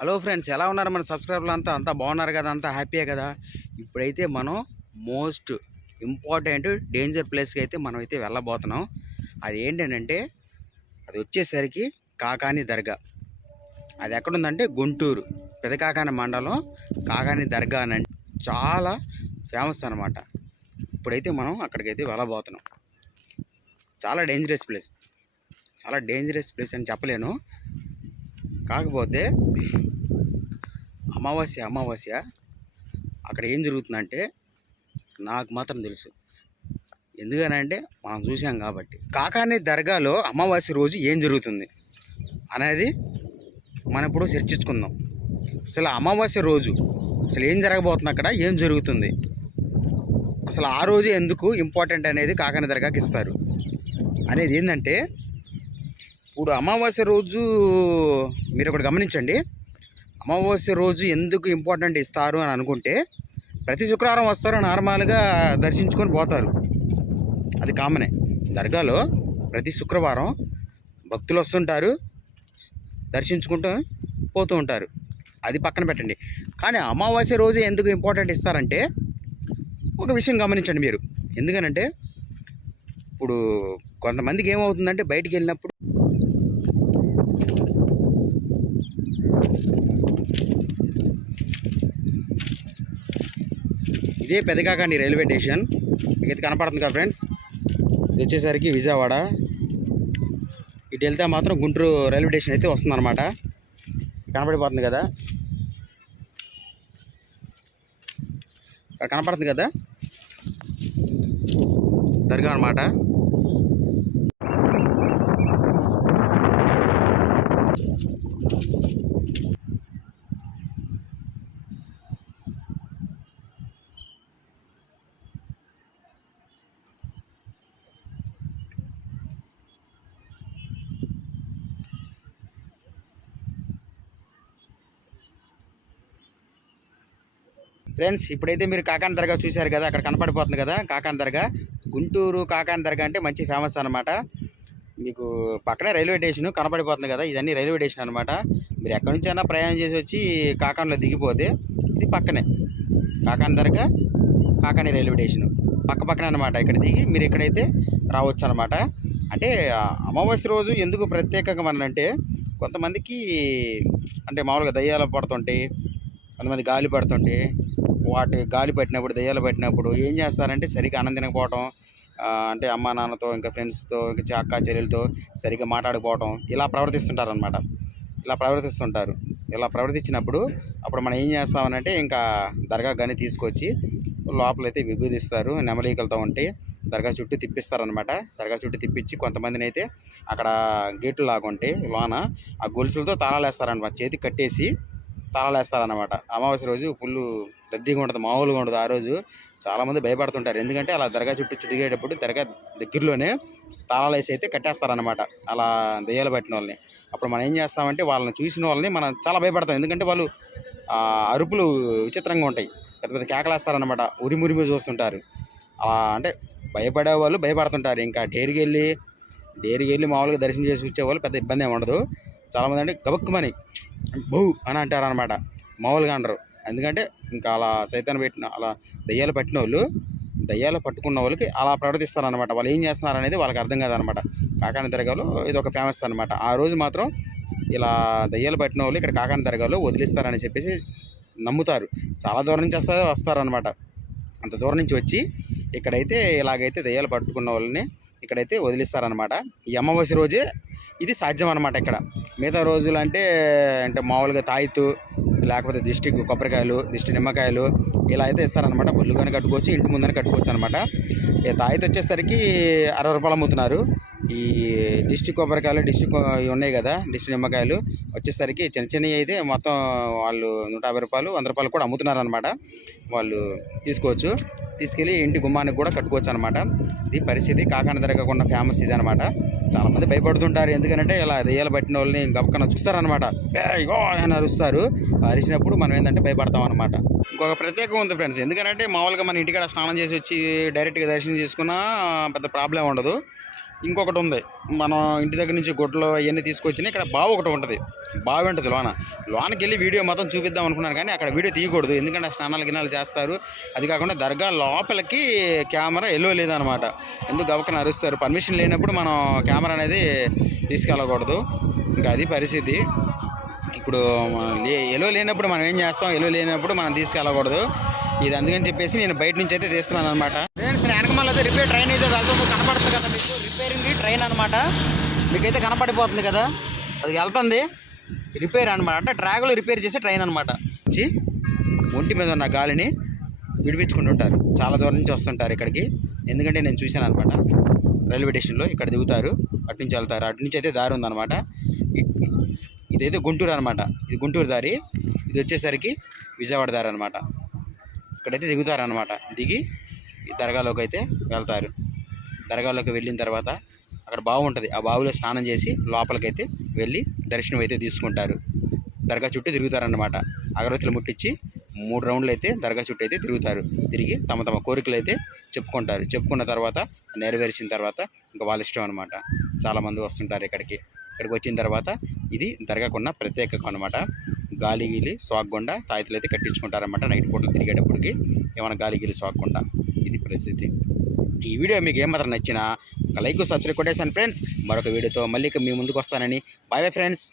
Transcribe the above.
Hello friends, ఎలా ఉన్నారు మన సబ్స్క్రైబర్లు? అంతా బాగున్నారు కదా? అంతా హ్యాపీయే కదా? ఇప్పుడైతే మనం మోస్ట్ ఇంపార్టెంట్ డేంజర్ ప్లేస్కి అయితే మనం అయితే వెళ్ళబోతున్నాం. అది ఏంటంటే అది వచ్చేసరికి కాకాని దర్గా. అది ఎక్కడుందంటే గుంటూరు పెదకాకాని మండలం కాకాని దర్గా అని చాలా ఫేమస్ అనమాట. ఇప్పుడైతే మనం అక్కడికైతే వెళ్ళబోతున్నాం. చాలా డేంజరస్ ప్లేస్, చాలా డేంజరస్ ప్లేస్ అని చెప్పలేను. కాకపోతే అమావాస్య అక్కడ ఏం జరుగుతుందంటే నాకు మాత్రం తెలుసు. ఎందుకనంటే మనం చూసాం కాబట్టి. కాకాని దర్గాలో అమావాస్య రోజు ఏం జరుగుతుంది అనేది మనం ఇప్పుడు చర్చించుకుందాం. అసలు అమావాస్య రోజు అసలు ఏం జరగబోతుంది, అక్కడ ఏం జరుగుతుంది, అసలు ఆ రోజు ఎందుకు ఇంపార్టెంట్ అనేది కాకాని దర్గాకి ఇస్తారు అనేది ఏంటంటే, ఇప్పుడు అమావాస్య రోజు మీరు ఒకటి గమనించండి. అమావాస్య రోజు ఎందుకు ఇంపార్టెంట్ ఇస్తారు అని అనుకుంటే, ప్రతి శుక్రవారం వస్తారు, నార్మల్గా దర్శించుకొని పోతారు, అది కామనే. దర్గాలో ప్రతి శుక్రవారం భక్తులు వస్తుంటారు, దర్శించుకుంటూ పోతూ ఉంటారు, అది పక్కన పెట్టండి. కానీ అమావాస్య రోజు ఎందుకు ఇంపార్టెంట్ ఇస్తారంటే, ఒక విషయం గమనించండి మీరు. ఎందుకనంటే ఇప్పుడు కొంతమందికి ఏమవుతుందంటే, బయటికి వెళ్ళినప్పుడు ఇదే పెదకాకాని రైల్వే స్టేషన్ ఇది కనపడుతుంది కదా ఫ్రెండ్స్. ఇది వచ్చేసరికి విజయవాడ. ఇటు వెళ్తే మాత్రం గుంటూరు రైల్వే స్టేషన్ అయితే వస్తుందన్నమాట. కనపడిపోతుంది కదా, ఇక్కడ కనపడుతుంది కదా దర్గా అనమాట. ఫ్రెండ్స్, ఇప్పుడైతే మీరు కాకాని దర్గా చూశారు కదా, అక్కడ కనపడిపోతుంది కదా కాకాని దర్గా. గుంటూరు కాకాని దర్గా అంటే మంచి ఫేమస్ అనమాట. మీకు పక్కనే రైల్వే స్టేషన్ కనపడిపోతుంది కదా, ఇదన్నీ రైల్వే స్టేషన్ అనమాట. మీరు ఎక్కడి నుంచి అయినా ప్రయాణం చేసి వచ్చి కాకానిలో దిగిపోతే ఇది పక్కనే కాకాని దర్గా, కాకాని రైల్వే స్టేషన్ పక్కనే అనమాట. ఇక్కడ దిగి మీరు ఇక్కడైతే రావచ్చు అనమాట. అంటే అమావాస్య రోజు ఎందుకు ప్రత్యేకంగా అంటే, కొంతమందికి అంటే మామూలుగా దయ్యాలు పడుతుంటాయి, కొంతమంది గాలి పడుతుంటాయి. వాటి గాలి పట్టినప్పుడు, దయ్యాలు పట్టినప్పుడు ఏం చేస్తారంటే సరిగ్గా అన్నం తినకపోవటం, అంటే అమ్మా నాన్నతో, ఇంకా ఫ్రెండ్స్తో, ఇంకా అక్క చెల్లెలతో సరిగ్గా మాట్లాడుకోవటం, ఇలా ప్రవర్తిస్తుంటారనమాట. ఇలా ప్రవర్తించినప్పుడు అప్పుడు మనం ఏం చేస్తామనంటే, ఇంకా దర్గా కానీ తీసుకొచ్చి లోపలైతే విభూదిస్తారు, నెమలీకలతో ఉంటే దర్గా చుట్టూ తిప్పిస్తారనమాట. దర్గా చుట్టూ తిప్పించి కొంతమందిని అయితే అక్కడ గేట్లు లాగుంటే లోన ఆ గొలుసులతో తాళాలు వేస్తారనమాట, చేతికి కట్టేసి తాళాలు వేస్తారనమాట. అమావాస్య రోజు ఫుల్ రద్దీగా ఉంటుంది, మామూలుగా ఉండదు. ఆ రోజు చాలామంది భయపడుతుంటారు. ఎందుకంటే అలా దర్గా చుట్టూ చుడిగేటప్పుడు దర్గా దగ్గరలోనే తాళాలు వేసి అయితే కట్టేస్తారనమాట, అలా దెయ్యాలు పట్టిన వాళ్ళని. అప్పుడు మనం ఏం చేస్తామంటే, వాళ్ళని చూసిన వాళ్ళని మనం చాలా భయపడతాం. ఎందుకంటే వాళ్ళు అరుపులు విచిత్రంగా ఉంటాయి, పెద్ద పెద్ద కేకలేస్తారనమాట, ఉరిమురిమి చూస్తుంటారు. అంటే భయపడే వాళ్ళు భయపడుతుంటారు. ఇంకా డేరికి వెళ్ళి మామూలుగా దర్శనం చేసి వచ్చేవాళ్ళు పెద్ద ఇబ్బంది ఏమి ఉండదు. చాలామంది అంటే గబక్కుమని బౌ అని అంటారనమాట, మామూలుగా అంటారు. ఎందుకంటే ఇంకా అలా సైతాన్ని పెట్టిన, అలా దయ్యాలు పట్టుకున్న వాళ్ళకి అలా ప్రవర్తిస్తారనమాట. వాళ్ళు ఏం చేస్తున్నారు అనేది వాళ్ళకి అర్థం కాదనమాట. కాకాని దర్గాలో ఇది ఒక ఫేమస్ అనమాట. ఆ రోజు మాత్రం ఇలా దయ్యాలు పట్టిన వాళ్ళు ఇక్కడ కాకాని దర్గాలో వదిలిస్తారని చెప్పేసి నమ్ముతారు. చాలా దూరం నుంచి వస్తారనమాట. అంత దూరం నుంచి వచ్చి ఇక్కడైతే ఇలాగైతే దయ్యాలు పట్టుకున్న వాళ్ళని ఇక్కడైతే వదిలిస్తారనమాట. ఈ అమావాస్య రోజే ఇది సాధ్యం అనమాట. ఇక్కడ మిగతా రోజులు అంటే మామూలుగా తాయితు, లేకపోతే దిష్టి కొబ్బరికాయలు, దిష్టి నిమ్మకాయలు ఇలా అయితే ఇస్తారనమాట. బొల్లు కానీ కట్టుకోవచ్చు, ఇంటి ముందని కట్టుకోవచ్చు అనమాట. ఈ తాయితు వచ్చేసరికి 60 రూపాయలు అమ్ముతున్నారు. ఈ దిష్టి కొబ్బరికాయలు, ఇవి ఉన్నాయి కదా, దిష్టి నిమ్మకాయలు వచ్చేసరికి చిన్నవి అయితే మొత్తం వాళ్ళు 150 రూపాయలు, 100 రూపాయలు కూడా అమ్ముతున్నారు అనమాట. వాళ్ళు తీసుకోవచ్చు, తీసుకెళ్ళి ఇంటి గుమ్మానికి కూడా కట్టుకోవచ్చు అనమాట. ఇది పరిస్థితి. కాకాని దర్గా ఉన్న ఫేమస్ ఇది అనమాట. చాలామంది భయపడుతుంటారు. ఎందుకంటే ఇలా దెయ్యాలు పట్టిన వాళ్ళని గబక్కన చూస్తారనమాట, అని అరుస్తారు. అరిచినప్పుడు మనం ఏంటంటే భయపడతాం అనమాట. ఇంకొక ప్రత్యేకం ఉంది ఫ్రెండ్స్. ఎందుకంటే మామూలుగా మన ఇంటికాడ స్నానం చేసి వచ్చి డైరెక్ట్గా దర్శనం చేసుకున్నా పెద్ద ప్రాబ్లం ఉండదు. ఇంకొకటి ఉంది, మనం ఇంటి దగ్గర నుంచి గుడ్లు అవన్నీ తీసుకొచ్చిన ఇక్కడ బావి ఒకటి ఉంటుంది. బావి ఉంటుంది లోనకి వెళ్ళి వీడియో మొత్తం చూపిద్దాం అనుకున్నాను, కానీ అక్కడ వీడియో తీయకూడదు, ఎందుకంటే స్నానాలు గిన్నాలు చేస్తారు. అది కాకుండా దర్గా లోపలికి కెమెరా ఎల్లో లేదనమాట. ఎందుకు గవకన అరుస్తారు. పర్మిషన్ లేనప్పుడు మనం కెమెరా అనేది తీసుకెళ్ళకూడదు. ఇంకా అది పరిస్థితి. ఇప్పుడు ఎల్లో లేనప్పుడు మనం ఏం చేస్తాం, ఎల్లో లేనప్పుడు మనం తీసుకెళ్ళకూడదు. ఇది అందుకని చెప్పేసి నేను బయట నుంచి అయితే తీస్తున్నాను అనమాట. ఫ్రెండ్స్, వెనకమాల అయితే రిపేర్ ట్రైన్ అయితే వెళ్తుంది, కనపడుతుంది కదా మీకు. రిపేరింగ్ ట్రైన్ అనమాట, మీకైతే కనపడిపోతుంది కదా, అది వెళ్తుంది రిపేర్ అనమాట. అంటే ట్రాక్లో రిపేర్ చేసే ట్రైన్ అనమాట. వచ్చి ఒంటి మీద ఉన్న గాలిని విడిపించుకుంటుంటారు. చాలా దూరం నుంచి వస్తుంటారు ఇక్కడికి, ఎందుకంటే నేను చూశాను అనమాట. రైల్వే స్టేషన్లో ఇక్కడ దిగుతారు, అటు నుంచి వెళ్తారు. అటు నుంచి అయితే దారి ఉందన్నమాట. ఇదైతే గుంటూరు అనమాట, ఇది గుంటూరు దారి. ఇది వచ్చేసరికి విజయవాడ దారి అనమాట. ఇక్కడైతే దిగుతారనమాట. దిగి ఈ దర్గాలోకి అయితే వెళ్తారు. దర్గాలోకి వెళ్ళిన తర్వాత అక్కడ బావి ఉంటుంది, ఆ బావిలో స్నానం చేసి లోపలికైతే వెళ్ళి దర్శనం అయితే తీసుకుంటారు. దర్గా చుట్టూ తిరుగుతారనమాట. అగరవత్తులు ముట్టించి 3 రౌండ్లు అయితే దర్గా చుట్టూ అయితే తిరుగుతారు. తిరిగి తమ తమ కోరికలు అయితే చెప్పుకుంటారు. చెప్పుకున్న తర్వాత నెరవేర్చిన తర్వాత ఇంకా వాళ్ళ ఇష్టం అనమాట. చాలామంది వస్తుంటారు ఇక్కడికి. ఇక్కడికి వచ్చిన తర్వాత ఇది దర్గాకున్న ప్రత్యేకత అనమాట. గాలి గీలి సోకకుండా తాయితులు అయితే కట్టించుకుంటారనమాట. నైట్ పూటలు తిరిగేటప్పటికి ఏమైనా గాలి గీలి సోకకుండా. ఇది పరిస్థితి. ఈ వీడియో మీకు ఏమాత్రం నచ్చినా ఒక లైక్, సబ్స్క్రైబ్ కొట్టేసాను ఫ్రెండ్స్. మరొక వీడియోతో మళ్ళీ మీ ముందుకు వస్తానని. Bye bye friends.